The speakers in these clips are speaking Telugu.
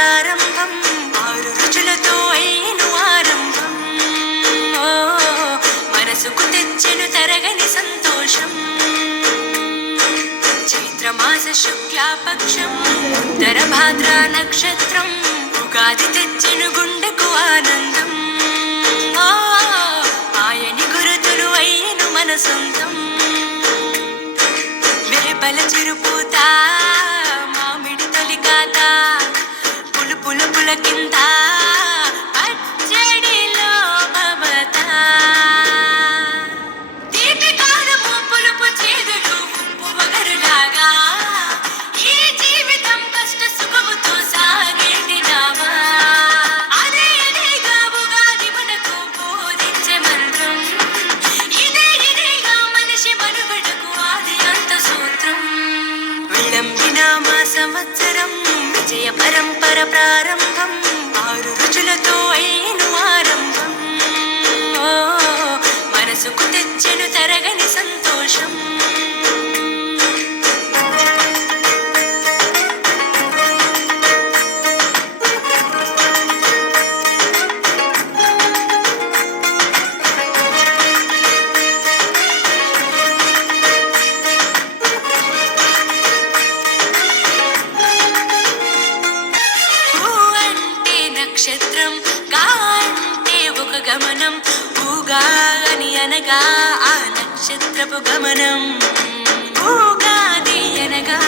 ప్రారంభం ఆరు రుచులతో అయ్యను ఆరంభం మనసుకు తెచ్చెను తరగని సంతోషం చైత్రమాస శుక్లాపక్షం ఉత్తర భాద్ర నక్షత్రం ఉగాది తెచ్చెను గుండెకు ఆనందం ఆయని గురుతులు అయ్యను మన సొంతం వేపల చిరుపూత మామిడి తొలికాత పులుపుల పులకింత పచ్చడిలో మమత తీపి కారము పులుపు చేదులు ఉప్పు వగరులాగా ఈ జీవితం కష్ట సుఖముతో సాగేటి నావా అదే అదేగా ఉగాది మనకు బోధించే మంత్రం ఇదేగా మనిషి మనుగడకు ఆది అంత సూత్రం విళంబినామ సంవత్సరం విజయ పరంపర ప్రారంభం ఆరు రుచులతో అయ్యను ఆరంభం మనసుకు తెచ్చెను తరగని సంతోషం నక్షత్రం గా అంటే ఒక గమనం ఊగా అని అనగా ఆ నక్షత్రపు గమనం ఊగాది అనగా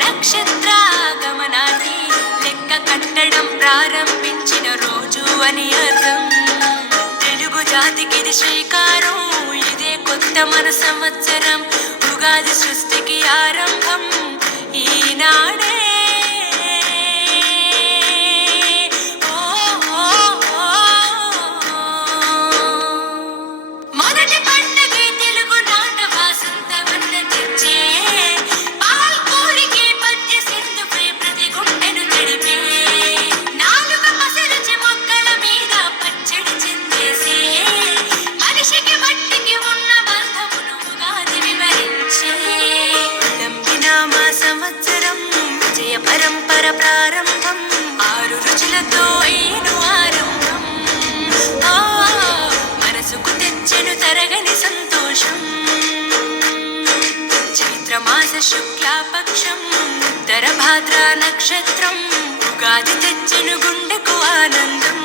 నక్షత్ర గమనాన్ని లెక్క కట్టడం ప్రారంభించిన రోజు అని అర్థం తెలుగు జాతికి ఇది శ్రీకారం ఇదే కొత్త మన సంవత్సరం ఉగాది సృష్టికి ఆరంభం ఈనాడే పరంపర ప్రారంభం ఆరు రుచులతో అయ్యను ఆరంభం మనసుకు తెచ్చెను తరగని సంతోషం చైత్రమాస శుక్లాపక్షం ఉత్తర భాద్ర నక్షత్రం ఉగాది తెచ్చెను గుండెకు ఆనందం